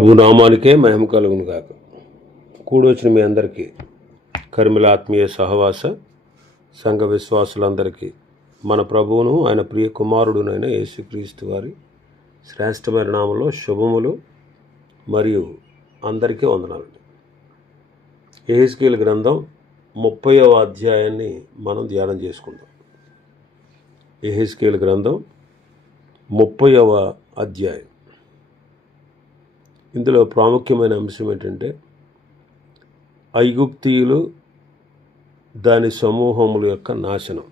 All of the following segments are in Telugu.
ప్రభు నామానికే మహిమ కలుగును గాక. కూడొచ్చిన మీ అందరికీ కర్మిల ఆత్మీయ సహవాస సంఘ విశ్వాసులందరికీ మన ప్రభువును ఆయన ప్రియ కుమారుడునైన యేసుక్రీస్తు వారి శ్రేష్టమైన నామంలో శుభములు మరియు అందరికీ వందనాలండి. యెహెజ్కేలు గ్రంథం 30వ అధ్యాయాన్ని మనం ధ్యానం చేసుకుందాం. యెహెజ్కేలు గ్రంథం 30వ అధ్యాయం. ఇందులో ప్రాముఖ్యమైన అంశం ఏంటంటే ఐగుప్తీయులు దాని సమూహముల యొక్క నాశనం.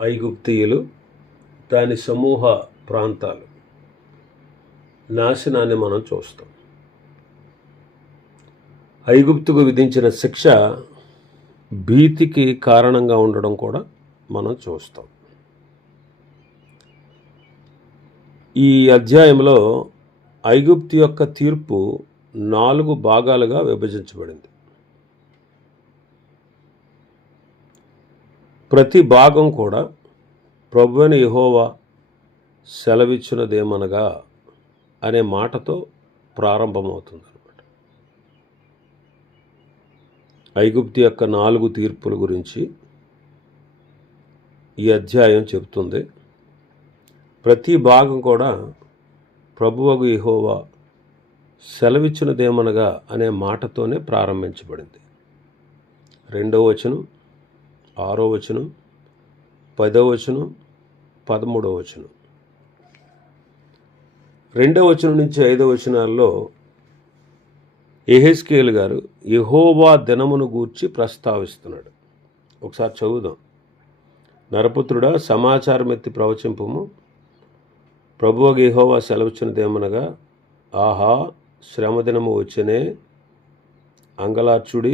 ఐగుప్తీయులు దాని సమూహ ప్రాంతాలు నాశనాన్ని మనం చూస్తాం. ఐగుప్తుకు విధించిన శిక్ష భీతికి కారణంగా ఉండడం కూడా మనం చూస్తాం. ఈ అధ్యాయంలో ఐగుప్తు యొక్క తీర్పు 4 భాగాలుగా విభజించబడింది. ప్రతి భాగం కూడా ప్రభువైన యెహోవా సెలవిచ్చినదేమనగా అనే మాటతో ప్రారంభమవుతుంది అన్నమాట. ఐగుప్తు యొక్క 4 తీర్పుల గురించి ఈ అధ్యాయం చెబుతుంది. ప్రతి భాగం కూడా ప్రభువగు యెహోవా సెలవిచ్చినదేమనగా అనే మాటతోనే ప్రారంభించబడింది. 2వ వచనం, 6వ వచనం, 10వ వచనం, 13వ వచనం. 2వ వచనం నుంచి 5వ వచనాల్లో యెహెజ్కేలు గారు యెహోవా దినమును గూర్చి ప్రస్తావిస్తున్నాడు. ఒకసారి చదువుదాం. నరపుత్రుడా, సమాచారం ఎత్తి ప్రవచింపము. ప్రభువగు యెహోవా సెలవిచ్చినదేమనగా, ఆహా, శ్రమదినము వచ్చనే, అంగలార్చుడి,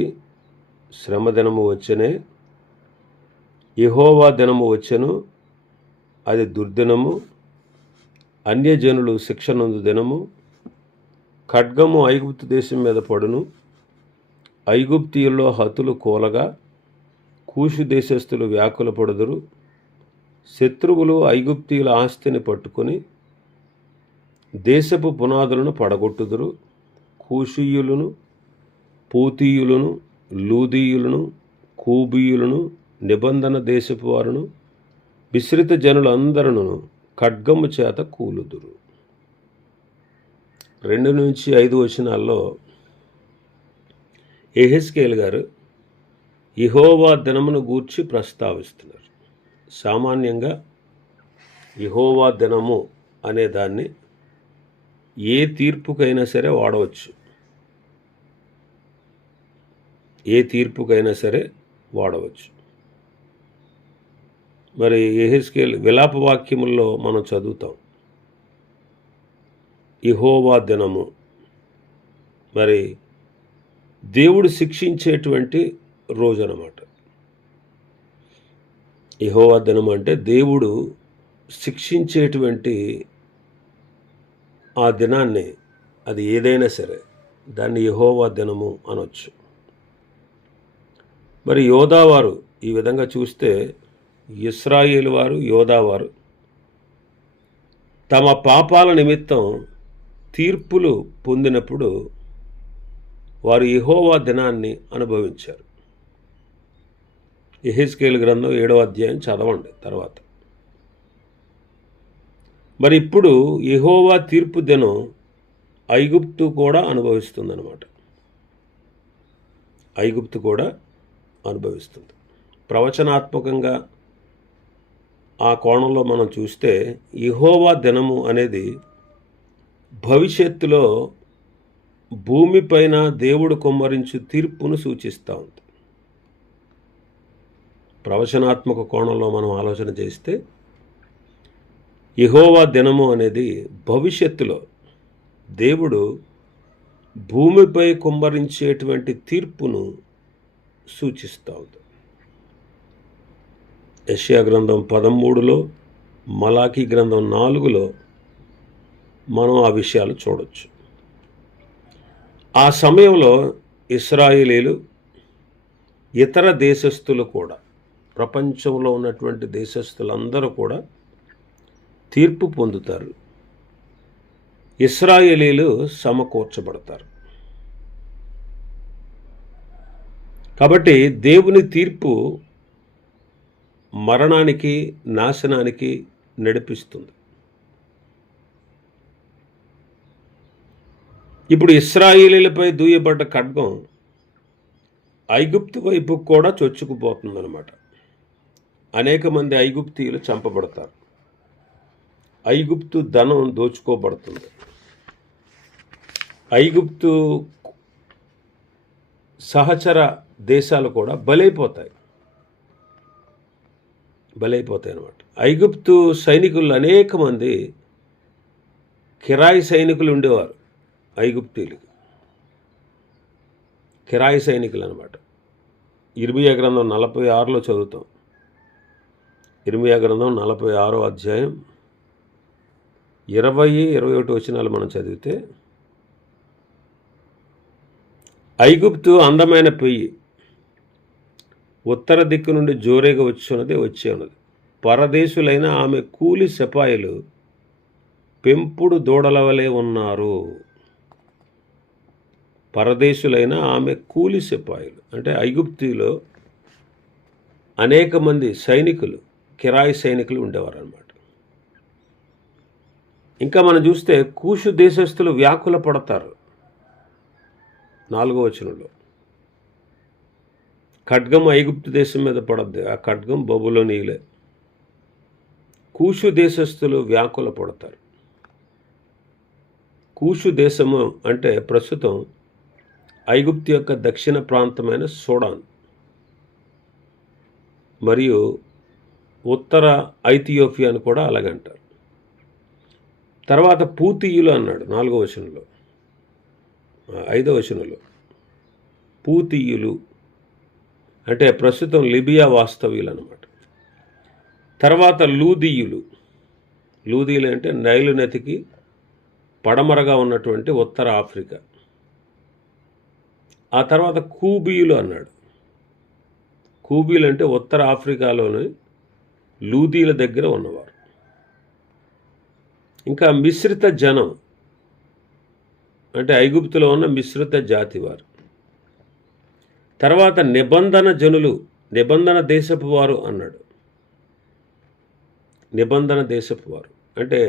శ్రమదినము వచ్చనే, యెహోవా దినము వచ్చెను, అది దుర్దినము, అన్యజనులు శిక్షనందు దినము, ఖడ్గము ఐగుప్తు దేశం మీద పడును, ఐగుప్తీయుల్లో హతులు కూలగా, కూషు దేశస్థులు వ్యాకుల పడుదురు, శత్రువులు ఐగుప్తీయుల ఆస్తిని పట్టుకొని దేశపు పునాదులను పడగొట్టుదురు, కూషీయులను, పూతీయులను, లూదీయులను, కూబీయులను, నిబంధన దేశపు వారును, విశ్రిత జనులందరూ ఖడ్గము చేత కూలుదురు. 2 నుంచి 5 వచనాల్లో యెహెజ్కేలు గారు యెహోవా దినమును గూర్చి ప్రస్తావిస్తున్నారు. సామాన్యంగా యెహోవా దినము అనే దాన్ని ఏ తీర్పుకైనా సరే వాడవచ్చు. ఏ తీర్పుకైనా సరే వాడవచ్చు. మరి యెహెజ్కేలు విలాప వాక్యముల్లో మనం చదువుతాం యెహోవా దినము. మరి దేవుడు శిక్షించేటువంటి రోజు అన్నమాట. యెహోవా దినం అంటే దేవుడు శిక్షించేటువంటి ఆ దినాన్ని, అది ఏదైనా సరే దాన్ని యెహోవా దినము అనొచ్చు. మరి యోధావారు ఈ విధంగా చూస్తే ఇశ్రాయేలు వారు, యోధావారు తమ పాపాల నిమిత్తం తీర్పులు పొందినప్పుడు వారు యెహోవా దినాన్ని అనుభవించారు. యెహెజ్కేలు గ్రంథం 7వ అధ్యాయం చదవండి తర్వాత. మరి ఇప్పుడు యెహోవా తీర్పు దినం ఐగుప్తు కూడా అనుభవిస్తుందన్నమాట. ఐగుప్తు కూడా అనుభవిస్తుంది. ప్రవచనాత్మకంగా ఆ కోణంలో మనం చూస్తే యెహోవా దినము అనేది భవిష్యత్తులో భూమిపైన దేవుడు కుమ్మరించు తీర్పును సూచిస్తూ ఉంది. ప్రవచనాత్మక కోణంలో మనం ఆలోచన చేస్తే యెహోవా దినము అనేది భవిష్యత్తులో దేవుడు భూమిపై కుమ్మరించేటువంటి తీర్పును సూచిస్తూ ఉంది. యెషయా గ్రంథం 13లో, మలాకీ గ్రంథం 4లో మనం ఆ విషయాలు చూడొచ్చు. ఆ సమయంలో ఇశ్రాయేలీలు, ఇతర దేశస్థులు కూడా, ప్రపంచంలో ఉన్నటువంటి దేశస్థులందరూ కూడా తీర్పు పొందుతారు. ఇశ్రాయేలీలు సమకూర్చబడతారు. కాబట్టి దేవుని తీర్పు మరణానికి, నాశనానికి నడిపిస్తుంది. ఇప్పుడు ఇశ్రాయేలీలపై దూయబడ్డ ఖడ్గం ఐగుప్తు వైపు కూడా చొచ్చుకుపోతుందన్నమాట. అనేక మంది ఐగుప్తీయులు చంపబడతారు. ఐగుప్తు ధనం దోచుకోబడుతుంది. ఐగుప్తు సహచర దేశాలు కూడా బలైపోతాయి అన్నమాట. ఐగుప్తు సైనికులు అనేక మంది కిరాయి సైనికులు ఉండేవారు. ఐగుప్తీయులకి కిరాయి సైనికులు అనమాట. ఇర్మియా గ్రంథం 46లో చదువుతాం. ఇర్మియా గ్రంథం 46వ అధ్యాయం 20-21 వచనాలు మనం చదివితే, ఐగుప్తు అందమైన పెయ్యి, ఉత్తర దిక్కు నుండి జోరేగా వచ్చే ఉన్నది. పరదేశులైన ఆమె కూలి సిపాయిలు పెంపుడు దూడల వలె ఉన్నారు. పరదేశులైన ఆమె కూలి సిపాయిలు అంటే ఐగుప్తులో అనేక మంది సైనికులు, కిరాయి సైనికులు ఉండేవారు అన్నమాట. ఇంకా మనం చూస్తే కూషు దేశస్థులు వ్యాకుల పడతారు. 4వ వచనంలో ఖడ్గం ఐగుప్తు దేశం మీద పడద్ది. ఆ ఖడ్గం బబులోనీయులే. కూషు దేశస్థులు వ్యాకుల పడతారు. కూషు దేశము అంటే ప్రస్తుతం ఐగుప్తు యొక్క దక్షిణ ప్రాంతమైన సూడాన్ మరియు ఉత్తర ఐథియోపియాను కూడా అలాగంటారు. తర్వాత పూతీయులు అన్నాడు 4వ వచనంలో. 5వ వచనంలో పూతీయులు అంటే ప్రస్తుతం లిబియా వాస్తవ్యులు అన్నమాట. తర్వాత లూదీయులు అంటే నైలు నదికి పడమరగా ఉన్నటువంటి ఉత్తర ఆఫ్రికా. ఆ తర్వాత కూబీయులు అన్నాడు. కూబీలు అంటే ఉత్తర ఆఫ్రికాలోని లూదీల దగ్గర ఉన్నవారు. ఇంకా మిశ్రిత జనం అంటే ఐగుప్తులో ఉన్న మిశ్రిత జాతి వారు. తర్వాత నిబంధన జనులు, నిబంధన దేశపు వారు అన్నాడు. నిబంధన దేశపు వారు అంటే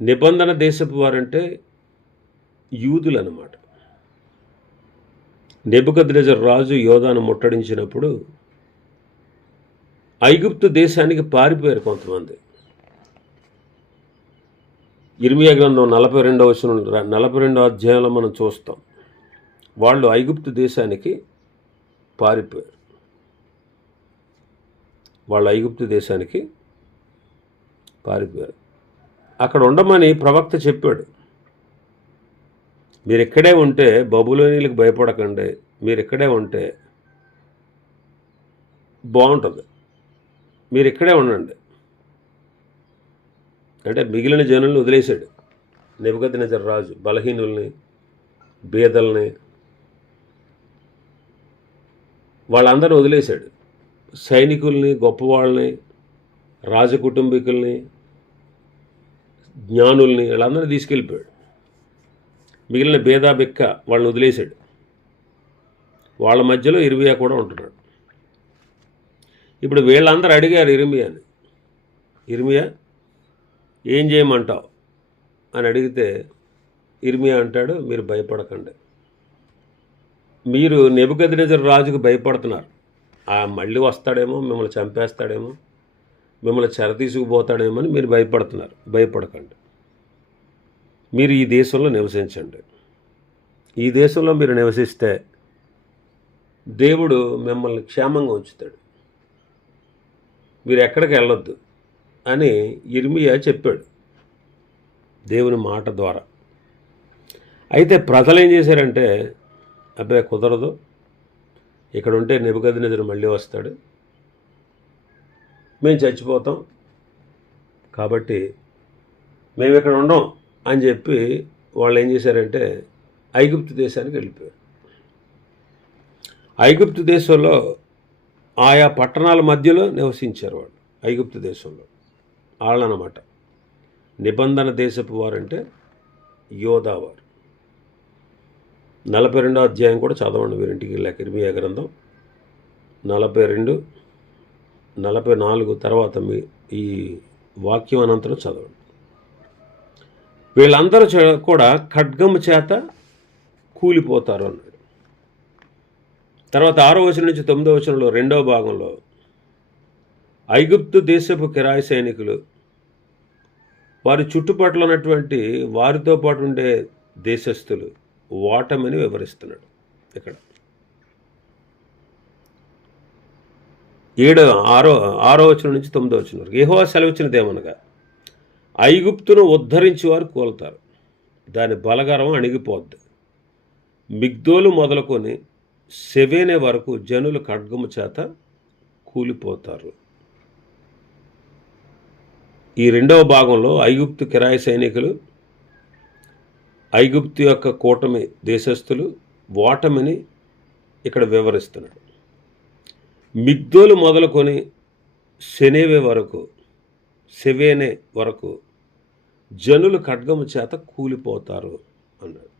నిబంధన దేశపు వారంటే యూదులు అన్నమాట. నెబుకద్నెజరు రాజు యోధాను ముట్టడించినప్పుడు ఐగుప్తు దేశానికి పారిపోయారు కొంతమంది. ఇర్మియా గ్రంథం 42వ అధ్యాయంలో మనం చూస్తాం. వాళ్ళు ఐగుప్తు దేశానికి పారిపోయారు. అక్కడ ఉండమని ప్రవక్త చెప్పాడు. మీరు ఇక్కడే ఉంటే బబులోనీలకు భయపడకండి, మీరు ఇక్కడే ఉంటే బాగుంటుంది, మీరు ఇక్కడే ఉండండి అంటే మిగిలిన జనుల్ని వదిలేశాడు నెబుకద్నెజరు రాజు. బలహీనుల్ని, బీదల్ని వాళ్ళందరిని వదిలేశాడు. సైనికుల్ని, గొప్పవాళ్ళని, రాజకుటుంబీకుల్ని, జ్ఞానుల్ని వీళ్ళందరినీ తీసుకెళ్ళిపోయాడు. మిగిలిన బేదా బెక్క వాళ్ళని వదిలేశాడు. వాళ్ళ మధ్యలో ఇర్మియా కూడా ఉంటున్నాడు. ఇప్పుడు వీళ్ళందరూ అడిగారు ఇర్మియాని, ఇర్మియా ఏం చేయమంటావు అని అడిగితే ఇర్మియా అంటాడు, మీరు భయపడకండి, మీరు నెబుకద్నెజరు రాజుకు భయపడుతున్నారు. మళ్ళీ వస్తాడేమో, మిమ్మల్ని చంపేస్తాడేమో, మిమ్మల్ని చెర తీసుకుపోతాడేమో అని మీరు భయపడుతున్నారు. భయపడకండి, మీరు ఈ దేశంలో నివసించండి. ఈ దేశంలో మీరు నివసిస్తే దేవుడు మిమ్మల్ని క్షేమంగా ఉంచుతాడు, మీరు ఎక్కడికి వెళ్ళొద్దు అని ఇర్మియా చెప్పాడు దేవుని మాట ద్వారా. అయితే ప్రజలు ఏం చేశారంటే, అబ్బాయి కుదరదు, ఇక్కడ ఉంటే నెబుకద్నెజరు మళ్ళీ వస్తాడు, మేము చచ్చిపోతాం, కాబట్టి మేము ఇక్కడ ఉండం అని చెప్పి వాళ్ళు ఏం చేశారంటే ఐగుప్తు దేశానికి వెళ్ళిపోయారు. ఐగుప్తు దేశంలో ఆయా పట్టణాల మధ్యలో నివసించారు వాళ్ళు. ఐగుప్తు దేశంలో వాళ్ళనమాట. నిబంధన దేశపు వారంటే యోధావారు. 42వ అధ్యాయం కూడా చదవండి మీరు ఇంటికి వెళ్ళాక. ఇర్మీయా గ్రంథం 42, 44 తర్వాత మీ ఈ వాక్యం అనంతరం చదవండి. వీళ్ళందరూ కూడా ఖడ్గము చేత కూలిపోతారు అన్నాడు. తర్వాత 6వ వచనం నుంచి 9వ వచనంలో 2వ భాగంలో ఐగుప్తు దేశపు కిరాయి సైనికులు వారి చుట్టుపక్కల ఉన్నటువంటి వారితో పాటు ఉండే దేశస్థులు ఓటమిని వివరిస్తున్నాడు. ఇక్కడ 6వ వచనం నుంచి 9వ వచనం వరకు యెహోవా సెలవిచ్చినదేమనగా, ఐగుప్తును ఉద్ధరించి వారు కూలుతారు, దాని బలగరం అణిగిపోద్ది. మిగ్దోలు మొదలుకొని సెవేనే వరకు జనులు ఖడ్గము చేత కూలిపోతారు. ఈ 2వ భాగంలో ఐగుప్తు కిరాయి సైనికులు, ఐగుప్తు యొక్క కూటమి దేశస్థులు ఓటమిని ఇక్కడ వివరిస్తున్నాడు. మిగ్దోలు మొదలుకొని సెవేనే వరకు జనులు ఖడ్గము చేత కూలిపోతారు అన్నాడు.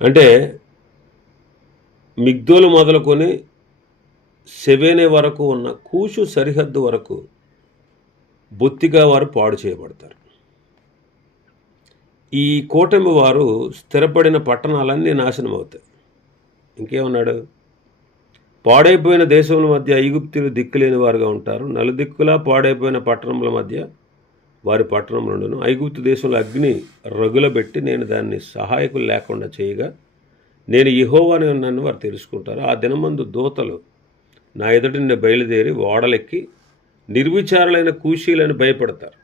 అంటే మిగ్దోలు మొదలుకొని సెవేనే వరకు ఉన్న కూషు సరిహద్దు వరకు బొత్తిగా వారు పాడు చేయబడతారు. ఈ కూటమి వారు స్థిరపడిన పట్టణాలన్నీ నాశనం అవుతాయి. ఇంకేమన్నాడు? పాడైపోయిన దేశముల మధ్య ఐగుప్తులు దిక్కులేని వారుగా ఉంటారు. నలుదిక్కులా పాడైపోయిన పట్టణముల మధ్య వారి పట్టణములను ఐగుప్తు దేశంలో అగ్ని రగులబెట్టి నేను దాన్ని సహాయకులు లేకుండా చేయగా నేను యెహోవాని ఉన్నానని వారు తెలుసుకుంటారు. ఆ దినమందు దూతలు నా ఎదుట నిన్ను బయలుదేరి ఓడలెక్కి నిర్విచారులైన కూషీలను భయపడతారు.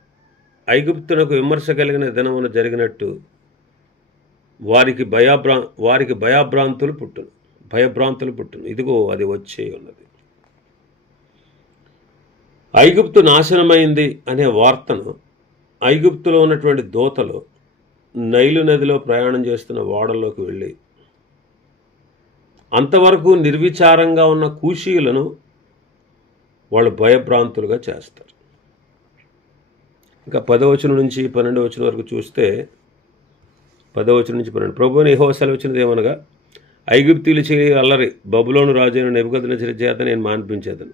ఐగుప్తునకు విమర్శ కలిగిన దినమున జరిగినట్టు వారికి భయభ్రాంతులు పుట్టును. ఇదిగో అది వచ్చే ఉన్నది. ఐగుప్తు నాశనమైంది అనే వార్తను ఐగుప్తులో ఉన్నటువంటి దూతలు నైలు నదిలో ప్రయాణం చేస్తున్న ఓడల్లోకి వెళ్ళి అంతవరకు నిర్విచారంగా ఉన్న కూషీయులను వాళ్ళు భయభ్రాంతులుగా చేస్తారు. ఇంకా 10వ వచనం నుంచి 12వ వచనం వరకు చూస్తే 10వ వచనం నుంచి 12 ప్రభువుని యెహోవా సెలవిచ్చినది ఏమనగా, ఐగుప్తీయులు చేయి అల్లరి బబులోను రాజైన నెబుకద్నెజరు చేత నేను మాన్పించేదను.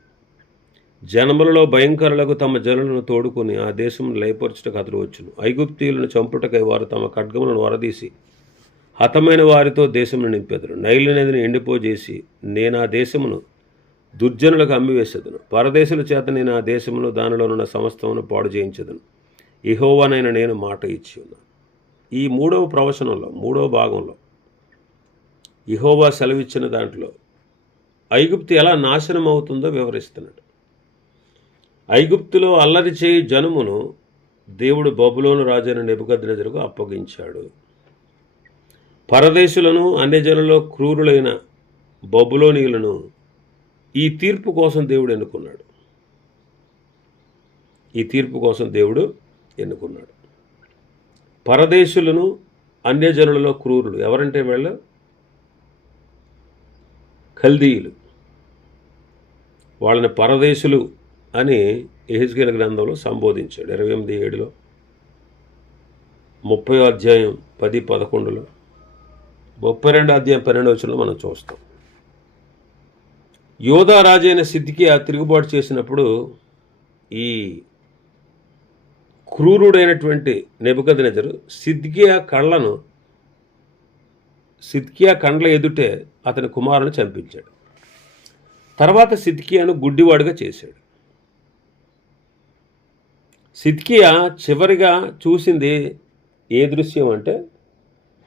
జనములలో భయంకరులకు తమ జనులను తోడుకొని ఆ దేశమును లయపరచుటకు అతడు వచ్చును. ఐగుప్తీయులను చంపుటకై వారు తమ ఖడ్గములను వరదీసి హతమైన వారితో దేశమును నింపెదరు. నైలు నదిని ఎండిపోజేసి నేను ఆ దేశమును దుర్జనులకు అమ్మివేసేదను. పరదేశుల చేత నేను ఆ దేశమును దానిలోనున్న సమస్తమును పాడు చేయించదను. యెహోవానైన నేను మాట ఇచ్చి ఉన్నాను. ఈ 3వ ప్రవచనంలో 3వ భాగంలో యెహోవా సెలవిచ్చిన దాంట్లో ఐగుప్తు ఎలా నాశనం అవుతుందో వివరిస్తున్నాడు. ఐగుప్తులో అల్లరి చేయి జనమును దేవుడు బబులోను రాజైన నెబుకద్నెజరుకు అప్పగించాడు. పరదేశులను అన్యజనులలో క్రూరులైన బబులోనీయులను ఈ తీర్పు కోసం దేవుడు ఎన్నుకున్నాడు. పరదేశులను అన్యజనులలో క్రూరులు ఎవరంటే వీళ్ళు కల్దీయులు. వాళ్ళని పరదేశులు అని యెహెజ్కేలు గ్రంథంలో సంబోధించాడు. 28:7, 30వ అధ్యాయం 10-11, 32వ అధ్యాయం 12వ వచనంలో మనం చూస్తాం. యోధా రాజైన సిద్కియా తిరుగుబాటు చేసినప్పుడు ఈ క్రూరుడైనటువంటి నెబుకద్నెజరు సిద్కియా కండ్ల ఎదుటే అతని కుమారుని చంపించాడు. తర్వాత సిద్కియాను గుడ్డివాడుగా చేశాడు. సిద్కియా చివరిగా చూసింది ఏ దృశ్యం అంటే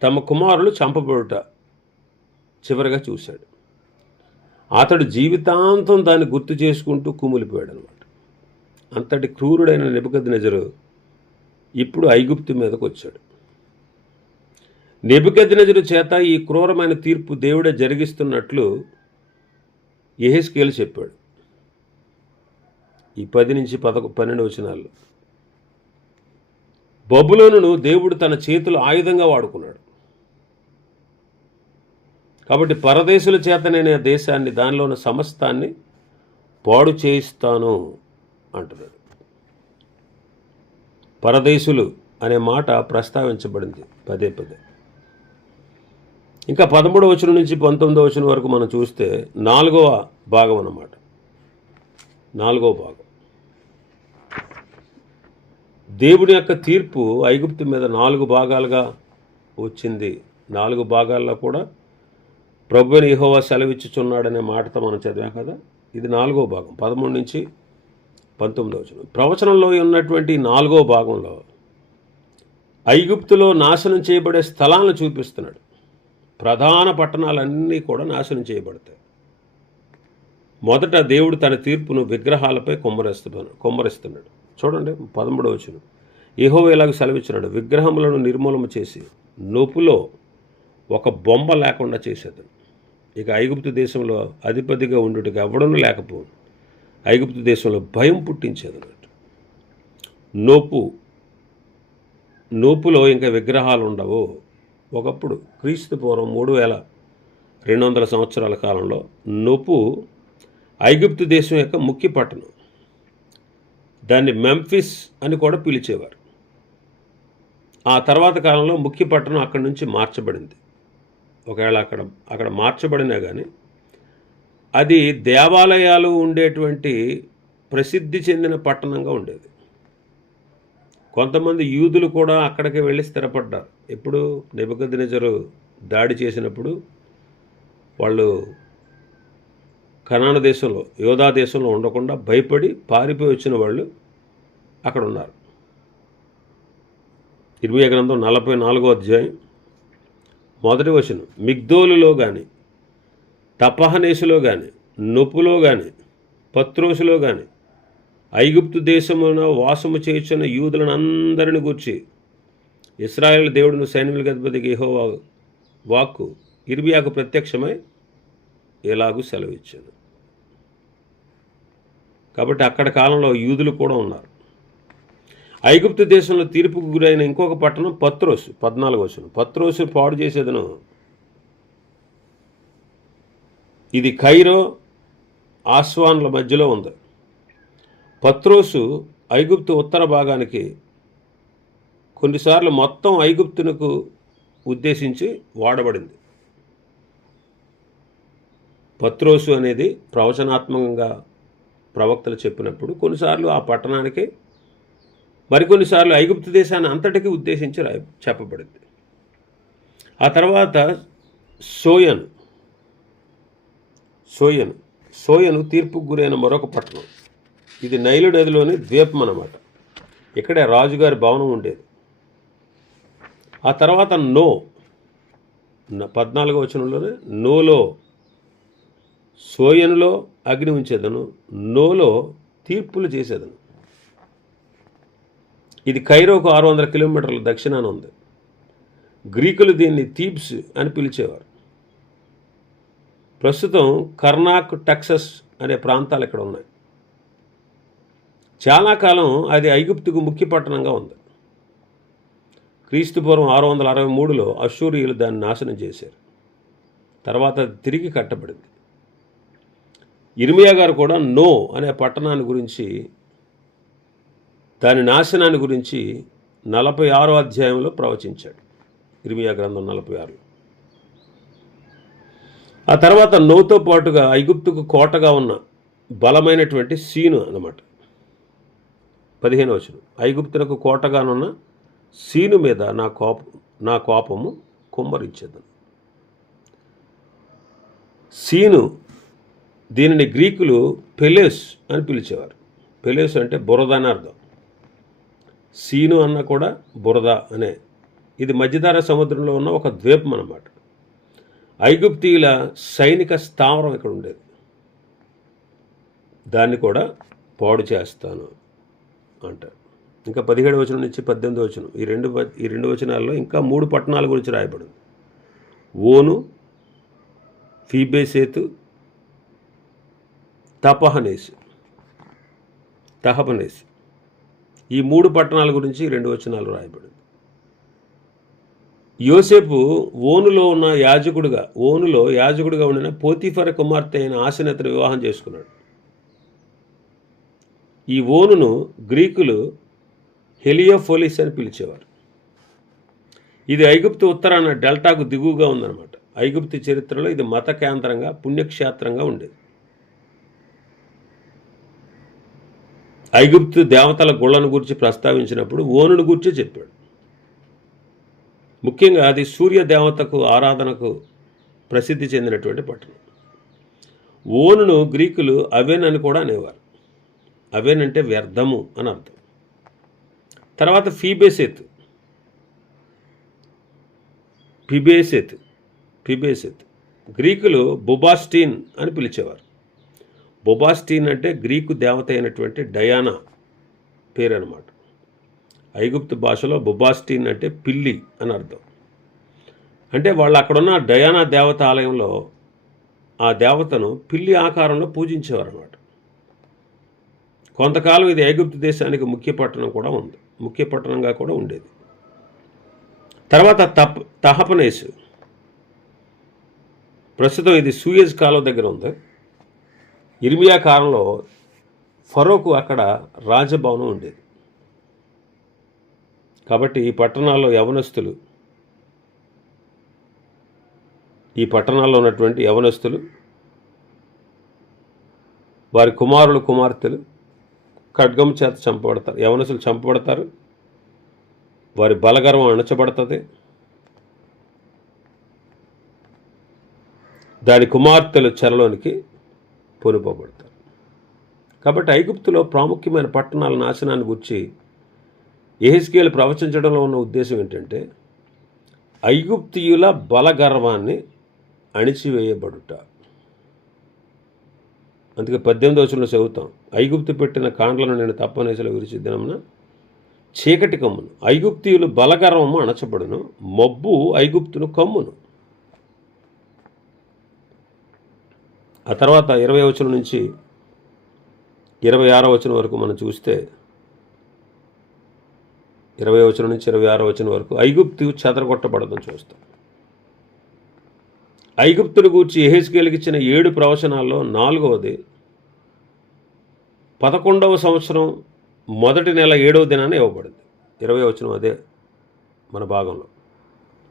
తమ కుమారులు చంపబడుట చివరిగా చూశాడు. అతడు జీవితాంతం దాన్ని గుర్తు చేసుకుంటూ కుమిలిపోయాడు అనమాట. అంతటి క్రూరుడైన నెబుకద్నెజరు ఇప్పుడు ఐగుప్తు మీదకు వచ్చాడు. నెబుకద్నెజరు చేత ఈ క్రూరమైన తీర్పు దేవుడే జరిగిస్తున్నట్లు యెహెజ్కేలు చెప్పాడు. ఈ 10-12 వచనాల్లో బబులోనును దేవుడు తన చేతులు ఆయుధంగా వాడుకున్నాడు. కాబట్టి పరదేశుల చేత నేను ఆ దేశాన్ని దానిలో ఉన్న సమస్తాన్ని పాడు చేయిస్తాను అంటున్నాడు. పరదేశులు అనే మాట ప్రస్తావించబడింది పదే పదే. ఇంకా 13వ వచనం నుంచి 19వ వచనం వరకు మనం చూస్తే 4వ భాగం అన్నమాట. 4వ భాగం దేవుని యొక్క తీర్పు ఐగుప్తు మీద 4 భాగాలుగా వచ్చింది. 4 భాగాల్లో కూడా ప్రభువుని యెహోవా సెలవిచ్చుచున్నాడనే మాటతో మనం చదివాం కదా. ఇది 4వ భాగం 13 నుంచి 19వ వచనం. ప్రవచనంలో ఉన్నటువంటి 4వ భాగంలో ఐగుప్తులో నాశనం చేయబడే స్థలాలను చూపిస్తున్నాడు. ప్రధాన పట్టణాలన్నీ కూడా నాశనం చేయబడతాయి. మొదట దేవుడు తన తీర్పును విగ్రహాలపై కుమ్మరిస్తున్నాడు. చూడండి 13వ వచనం. యెహోవా ఇలాగ సెలవిచ్చినాడు, విగ్రహములను నిర్మూలన చేసి నొప్పులో ఒక బొమ్మ లేకుండా చేసేది. ఇక ఐగుప్తు దేశంలో అధిపతిగా ఉండుటకు ఎవడనూ లేకపోవు. ఐగుప్తు దేశంలో భయం పుట్టించేది అన్నట్టు. నోపులో ఇంకా విగ్రహాలు ఉండవు. ఒకప్పుడు క్రీస్తు పూర్వం 3200 సంవత్సరాల కాలంలో నోపు ఐగుప్తు దేశం యొక్క ముఖ్య పట్టణం. దాన్ని మెంఫిస్ అని కూడా పిలిచేవారు. ఆ తర్వాత కాలంలో ముఖ్య పట్టణం అక్కడి నుంచి మార్చబడింది. ఒకవేళ అక్కడ మార్చబడినా కానీ అది దేవాలయాలు ఉండేటువంటి ప్రసిద్ధి చెందిన పట్టణంగా ఉండేది. కొంతమంది యూదులు కూడా అక్కడికి వెళ్ళి స్థిరపడ్డారు. ఎప్పుడు నెబుకద్నెజరు దాడి చేసినప్పుడు వాళ్ళు కనాను దేశంలో, యోధా దేశంలో ఉండకుండా భయపడి పారిపోయి వచ్చిన వాళ్ళు అక్కడ ఉన్నారు. ఇర్మీయా గ్రంథం 44వ అధ్యాయం 1వ వచనం. మిగ్దోలులో కానీ, తపహనేసులో కానీ, నొప్పులో కానీ, పత్రోసులో కానీ ఐగుప్తు దేశమున వాసము చేయుచున్న యూదులను అందరిని గూర్చి ఇశ్రాయేలు దేవుడును సైన్యములకు అధిపతికి యెహోవా వాక్కు ఇర్మీయాకు ప్రత్యక్షమై ఎలాగూ సెలవిచ్చాను. కాబట్టి అక్కడ కాలంలో యూదులు కూడా ఉన్నారు. ఐగుప్తు దేశంలో తీర్పుకు గురైన ఇంకొక పట్టణం పత్రోసు. 14వ వచనం. పత్రోసు పాడు చేసేదను. ఇది కైరో ఆస్వాన్ల మధ్యలో ఉంది. పత్రోసు ఐగుప్తు ఉత్తర భాగానికి, కొన్నిసార్లు మొత్తం ఐగుప్తునకు ఉద్దేశించి వాడబడింది. పత్రోసు అనేది ప్రవచనాత్మకంగా ప్రవక్తలు చెప్పినప్పుడు కొన్నిసార్లు ఆ పట్టణానికి, మరికొన్నిసార్లు ఐగుప్తు దేశాన్ని అంతటికీ ఉద్దేశించి చెప్పబడింది. ఆ తర్వాత సోయను తీర్పుకు గురైన మరొక పట్టణం. ఇది నైలు నదిలోని ద్వీపం అన్నమాట. ఇక్కడే రాజుగారి భవనం ఉండేది. ఆ తర్వాత 14వ వచనంలోనే నోలో, సోయనులో అగ్ని ఉంచేదను, నోలో తీర్పులు చేసేదను. ఇది కైరోకు 600 కిలోమీటర్ల దక్షిణాన ఉంది. గ్రీకులు దీన్ని థీబ్స్ అని పిలిచేవారు. ప్రస్తుతం కర్నాక్, టెక్సస్ అనే ప్రాంతాలు ఇక్కడ ఉన్నాయి. చాలా కాలం అది ఐగుప్తుకు ముఖ్య పట్టణంగా ఉంది. క్రీస్తుపూర్వం 663లో అష్షూరియులు దాన్ని నాశనం చేశారు. తర్వాత అది తిరిగి కట్టబడింది. ఇర్మీయా గారు కూడా నో అనే పట్టణాన్ని గురించి, దాని నాశనాన్ని గురించి 46వ అధ్యాయంలో ప్రవచించాడు. ఇర్మీయా గ్రంథం 46లో. ఆ తర్వాత నోతో పాటుగా ఐగుప్తుకు కోటగా ఉన్న బలమైనటువంటి సీను అన్నమాట. 15వ వచనం. ఐగుప్తునకు కోటగానున్న సీను మీద నా కోపము కుమ్మరించేదను. సీను, దీనిని గ్రీకులు పెలేస్ అని పిలిచేవారు. పెలేస్ అంటే బురద అని అర్థం. సీను అన్న కూడా బురద అనే. ఇది మధ్యధరా సముద్రంలో ఉన్న ఒక ద్వీపం అన్నమాట. ఐగుప్తీయుల సైనిక స్థావరం ఇక్కడ ఉండేది. దాన్ని కూడా పాడు చేస్తాను అంటారు. ఇంకా 17వ వచనం నుంచి 18వ వచనం, ఈ రెండు వచనాల్లో ఇంకా 3 పట్టణాల గురించి రాయబడింది. ఓను, ఫీబేసేతు, తహపనేసు. ఈ 3 పట్టణాల గురించి 2 వచనాలు రాయబడింది. యోసేపు ఓనులో యాజకుడిగా ఉండిన పోతీఫర్ కుమార్తె అయిన ఆసెనతును వివాహం చేసుకున్నాడు. ఈ ఓనును గ్రీకులు హెలియోఫోలిస్ అని పిలిచేవారు. ఇది ఐగుప్తు ఉత్తరాన డెల్టాకు దిగువగా ఉందన్నమాట. ఐగుప్తు చరిత్రలో ఇది మత కేంద్రంగా, పుణ్యక్షేత్రంగా ఉండేది. ఐగుప్తు దేవతల గుళ్ళను గురించి ప్రస్తావించినప్పుడు ఓనును గురించి చెప్పాడు. ముఖ్యంగా అది సూర్య దేవతకు ఆరాధనకు ప్రసిద్ధి చెందినటువంటి పట్టణం. ఓనును గ్రీకులు అవెన్ అని కూడా అనేవారు. అవెన్ అంటే వ్యర్థము అని అర్థం. తర్వాత ఫిబేసెత్ గ్రీకులు బుబాస్టీన్ అని పిలిచేవారు. బుబాస్టీన్ అంటే గ్రీకు దేవత అయినటువంటి డయానా పేరు అన్నమాట. ఐగుప్తు భాషలో బుబాస్టీన్ అంటే పిల్లి అని అర్థం. అంటే వాళ్ళు అక్కడున్న డయానా దేవత ఆలయంలో ఆ దేవతను పిల్లి ఆకారంలో పూజించేవారు అన్నమాట. కొంతకాలం ఇది ఐగుప్తు దేశానికి ముఖ్య పట్టణంగా కూడా ఉండేది. తర్వాత తహపనేసు, ప్రస్తుతం ఇది సూయజ్ కాలువ దగ్గర ఉంది. ఇర్మియా కాలంలో ఫరోకు అక్కడ రాజభవనం ఉండేది. కాబట్టి ఈ పట్టణాల్లో ఉన్నటువంటి యవనస్తులు, వారి కుమారులు కుమార్తెలు ఖడ్గం చేత చంపబడతారు. యవనస్తులు చంపబడతారు. వారి బలగర్వం అణచబడుతుంది. దాని కుమార్తెలు చెరలోనికి పొనిపోబడతారు. కాబట్టి ఐగుప్తులో ప్రాముఖ్యమైన పట్టణాల నాశనాన్ని గురించి యెహెజ్కేలు ప్రవచించడంలో ఉన్న ఉద్దేశం ఏంటంటే ఐగుప్తీయుల బలగర్వాన్ని అణిచివేయబడుట. అందుకే 18వ వచనంలో చదువుతాం, ఐగుప్తు పెట్టిన కాండ్లను నేను తప్పనేసలు విరిచి దినమున చీకటి కమ్మును, ఐగుప్తీయులు బలగర్వము అణచబడును, మబ్బు ఐగుప్తును కమ్మును. ఆ తర్వాత 20వ వచనం నుంచి 26వ వచనం వరకు మనం చూస్తే 20వ వచనం నుంచి 26వ వచనం వరకు ఐగుప్తు చెదరగొట్టబడదని చూస్తాం. ఐగుప్తును గూర్చి యెహెజ్కేలుకి ఇచ్చిన 7 ప్రవచనాల్లో 4వది 11వ సంవత్సరం మొదటి నెల 7వ దినాన్ని ఇవ్వబడింది. 20వ వచనం అదే మన భాగంలో.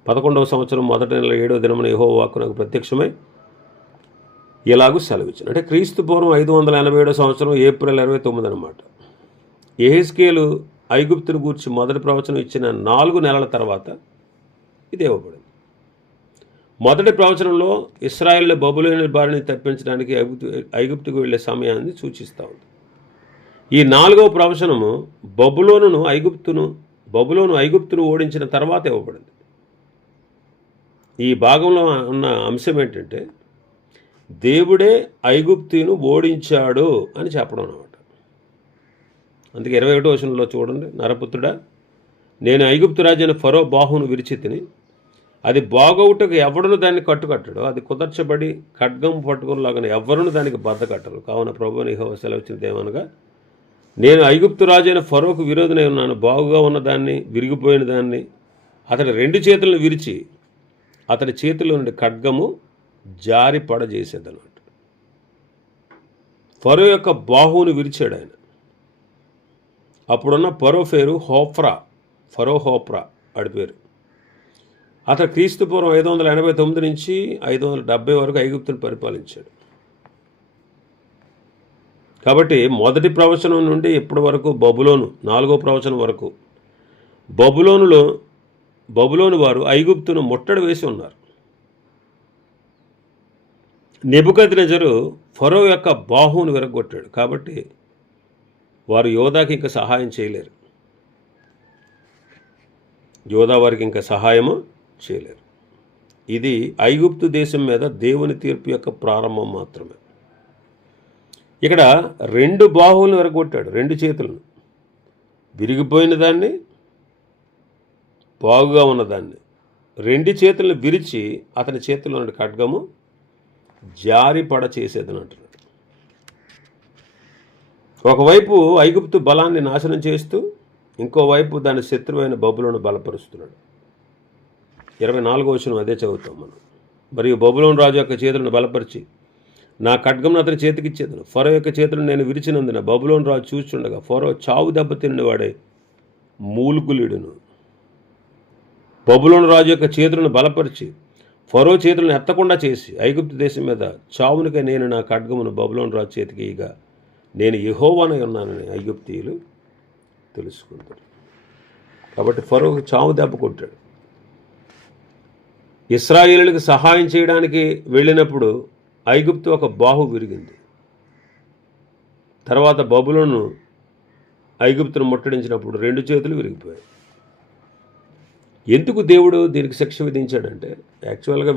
11వ సంవత్సరం మొదటి నెల 7వ దినమున యెహోవా వాక్కు నాకు ప్రత్యక్షమై ఇలాగూ సెలవిచ్చింది. అంటే క్రీస్తు పూర్వం 587వ సంవత్సరం ఏప్రిల్ 29 అన్నమాట. యెహెజ్కేలు ఐగుప్తును గూర్చి మొదటి ప్రవచనం ఇచ్చిన 4 నెలల తర్వాత ఇది ఇవ్వబడింది. మొదటి ప్రవచనంలో ఇశ్రాయేలు బబులోను బారిని తప్పించడానికి ఐగుప్తుకు వెళ్ళే సమయాన్ని సూచిస్తూ ఉంది. ఈ 4వ ప్రవచనము బబులోను ఐగుప్తును ఓడించిన తర్వాత ఇవ్వబడింది. ఈ భాగంలో ఉన్న అంశం ఏంటంటే దేవుడే ఐగుప్తును ఓడించాడు అని చెప్పడం అన్నమాట. అందుకే 21వ వచనంలో చూడండి, నరపుత్రుడా, నేను ఐగుప్తు రాజైన ఫరో బాహును విరిచితిని, అది బాగొట్టుకు ఎవడును దాన్ని కట్టుకట్టడు, అది కుదర్చబడి ఖడ్గం పట్టుకునిలాగా ఎవరును దానికి బద్ద కట్టరు. కావున ప్రభువుని యెహోవా సెలవిచ్చినదేమనగా, నేను ఐగుప్తు రాజైన ఫరోకు విరోధనై ఉన్నాను. బాగుగా ఉన్నదాన్ని, విరిగిపోయిన దాన్ని అతడి 2 చేతులను విరిచి అతడి చేతిలో నుండి ఖడ్గము జారి పడజేసేదన్నమాట. ఫరో యొక్క బాహువును విరిచాడు ఆయన. అప్పుడున్న ఫరో పేరు ఫరో హోప్రా ఆడి పేరు. అతను క్రీస్తు పూర్వం 589 నుంచి 570 వరకు ఐగుప్తును పరిపాలించాడు. కాబట్టి మొదటి ప్రవచనం నుండి ఇప్పటి వరకు బబులోను 4వ ప్రవచనం వరకు బబులోను వారు ఐగుప్తును ముట్టడి వేసి ఉన్నారు. నెబుకద్నెజరు ఫరో యొక్క బాహువును విరగొట్టాడు. కాబట్టి వారు యోధాకి ఇంకా సహాయం చేయలేరు. యోధా వారికి ఇంకా సహాయము చేయలేరు. ఇది ఐగుప్తు దేశం మీద దేవుని తీర్పు యొక్క ప్రారంభం మాత్రమే. ఇక్కడ 2 బాహువులను విరగొట్టాడు, 2 చేతులను, విరిగిపోయిన దాన్ని, బాగుగా ఉన్నదాన్ని. 2 చేతులను విరిచి అతని చేతిలో నుండి ఖడ్గము జారిపడ చేసేదని అంటున్నాడు. ఒకవైపు ఐగుప్తు బలాన్ని నాశనం చేస్తూ ఇంకోవైపు దాని శత్రువైన బబులోను బలపరుస్తున్నాడు. 24వ వచనం అదే చదువుతాం మనం. మరియు బబులోను రాజు యొక్క చేతులను బలపరిచి నా ఖడ్గమును అతని చేతికిచ్చేదను. ఫరో యొక్క చేతులను నేను విరిచినందున బబులోను రాజు చూస్తుండగా ఫరో చావు దెబ్బతిన్నవాడే మూలుగులుడును. బబులోను రాజు యొక్క చేతులను బలపరిచి ఫరో చేతులను ఎత్తకుండా చేసి ఐగుప్తు దేశం మీద చావునికై నేను నా ఖడ్గమును బబులోను రాజు చేతికి ఇక నేను యెహోవానై ఉన్నానని ఐగుప్తీయులు తెలుసుకుంటారు. కాబట్టి ఫరోకు చావు దెబ్బ కొట్టాడు. ఇశ్రాయేలులకు సహాయం చేయడానికి వెళ్ళినప్పుడు ఐగుప్తు ఒక బాహు విరిగింది. తర్వాత బబులోను ఐగుప్తును ముట్టడించినప్పుడు 2 చేతులు విరిగిపోయాయి. ఎందుకు దేవుడు దీనికి శిక్ష విధించాడంటే, యాక్చువల్గా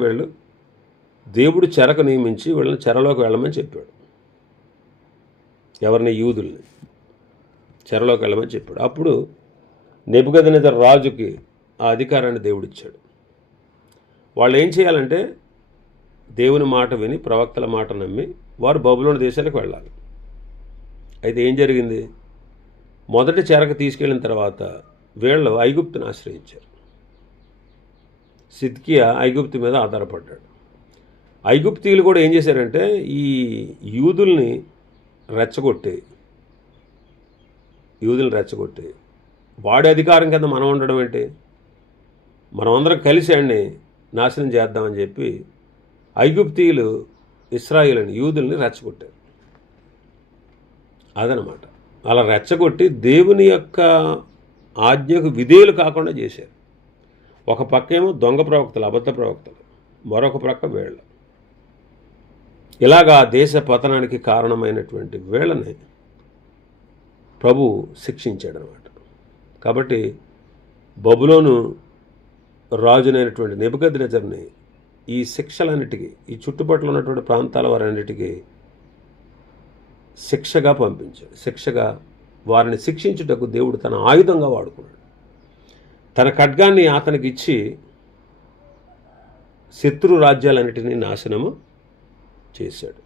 దేవుడు చెరకు నియమించి వీళ్ళని చెరలోకి వెళ్ళమని చెప్పాడు. ఎవరిని? యూదుల్ని చెరలోకి వెళ్ళమని చెప్పాడు. అప్పుడు నెబుకద్నెజర్ రాజుకి ఆ అధికారాన్ని దేవుడిచ్చాడు. వాళ్ళు ఏం చేయాలంటే దేవుని మాట విని ప్రవక్తల మాట నమ్మి వారు బబులోను దేశానికి వెళ్ళాలి. అయితే ఏం జరిగింది? మొదటి చెరకు తీసుకెళ్ళిన తర్వాత వీళ్ళు ఐగుప్తుని ఆశ్రయించారు. సిద్కియా ఐగుప్తు మీద ఆధారపడ్డాడు. ఐగుప్తీయులు కూడా ఏం చేశారంటే ఈ యూదుల్ని రెచ్చగొట్టి వాడి అధికారం కింద మనం ఉండడం ఏంటి, మనమందరం కలిసి ఆయన్ని నాశనం చేద్దామని చెప్పి ఐగుప్తీయులు ఇశ్రాయేలుని యూదుల్ని రెచ్చగొట్టారు. అదనమాట. అలా రెచ్చగొట్టి దేవుని యొక్క ఆజ్ఞకు విధేయులు కాకుండా చేశారు. ఒక పక్కేమో దొంగ ప్రవక్తలు, అబద్ధ ప్రవక్తలు, మరొక ప్రక్క వీళ్ళ. ఇలాగా దేశ పతనానికి కారణమైనటువంటి వీళ్ళని ప్రభు శిక్షించాడు అన్నమాట. కాబట్టి బబులోను రాజునైనటువంటి నెబుకద్నెజర్ని ఈ శిక్షలన్నిటికీ, ఈ చుట్టుపక్కల ఉన్నటువంటి ప్రాంతాల వారన్నిటికీ శిక్షగా పంపించాడు. శిక్షగా వారిని శిక్షించుటకు దేవుడు తన ఆయుధంగా వాడుకున్నాడు. తన ఖడ్గాన్ని అతనికి ఇచ్చి శత్రు రాజ్యాలన్నిటినీ నాశనము చేశాడు.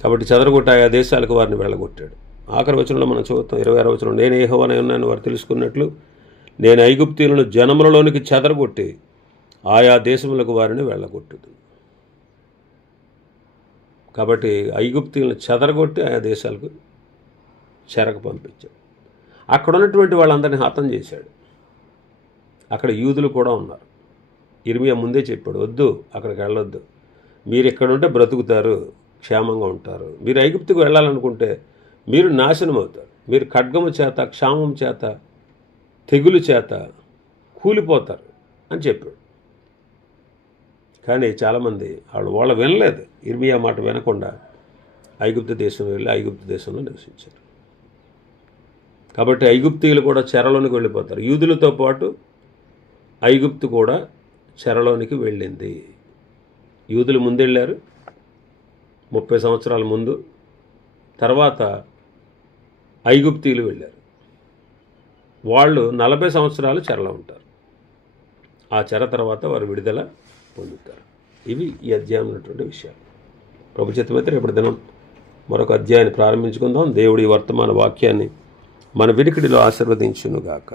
కాబట్టి చెదరగొట్టి ఆయా దేశాలకు వారిని వెళ్ళగొట్టాడు. ఆఖరి వచనంలో మనం చదువుతాం, 26వ వచనం, నేను యెహోవానై ఉన్నాను వారు తెలుసుకున్నట్లు నేను ఐగుప్తీయులను జనములలోనికి చెదరగొట్టి ఆయా దేశములకు వారిని వెళ్ళగొట్టుదు. కాబట్టి ఐగుప్తీయులను చెదరగొట్టి ఆయా దేశాలకు చెరకు పంపించాడు. అక్కడ ఉన్నటువంటి వాళ్ళందరినీ హతం చేశాడు. అక్కడ యూదులు కూడా ఉన్నారు. ఇర్మియా ముందే చెప్పాడు, వద్దు అక్కడికి వెళ్ళొద్దు, మీరు ఇక్కడ ఉంటే బ్రతుకుతారు, క్షేమంగా ఉంటారు. మీరు ఐగుప్తుకు వెళ్ళాలనుకుంటే మీరు నాశనం అవుతారు. మీరు ఖడ్గము చేత, క్షామం చేత, తెగులు చేత కూలిపోతారు అని చెప్పాడు. కానీ చాలామంది వాళ్ళు వినలేదు. ఇర్మియా మాట వినకుండా ఐగుప్తు దేశం వెళ్ళి ఐగుప్తు దేశంలో నివసించారు. కాబట్టి ఐగుప్తీయులు కూడా చెరలోనికి వెళ్ళిపోతారు. యూదులతో పాటు ఐగుప్తు కూడా చెరలోనికి వెళ్ళింది. యూదులు ముందెళ్ళారు 30 సంవత్సరాల ముందు. తర్వాత ఐగుప్తీయులు వెళ్ళారు. వాళ్ళు 40 సంవత్సరాలు చెరలో ఉంటారు. ఆ చెర తర్వాత వారు విడుదల పొందుతారు. ఇవి ఈ అధ్యాయం ఉన్నటువంటి విషయాలు. ప్రభు చిత్తమైతే రేపటి దినం మరొక అధ్యాయాన్ని ప్రారంభించుకుందాం. దేవుడి వర్తమాన వాక్యాన్ని మన వినికిడిలో ఆశీర్వదించునుగాక.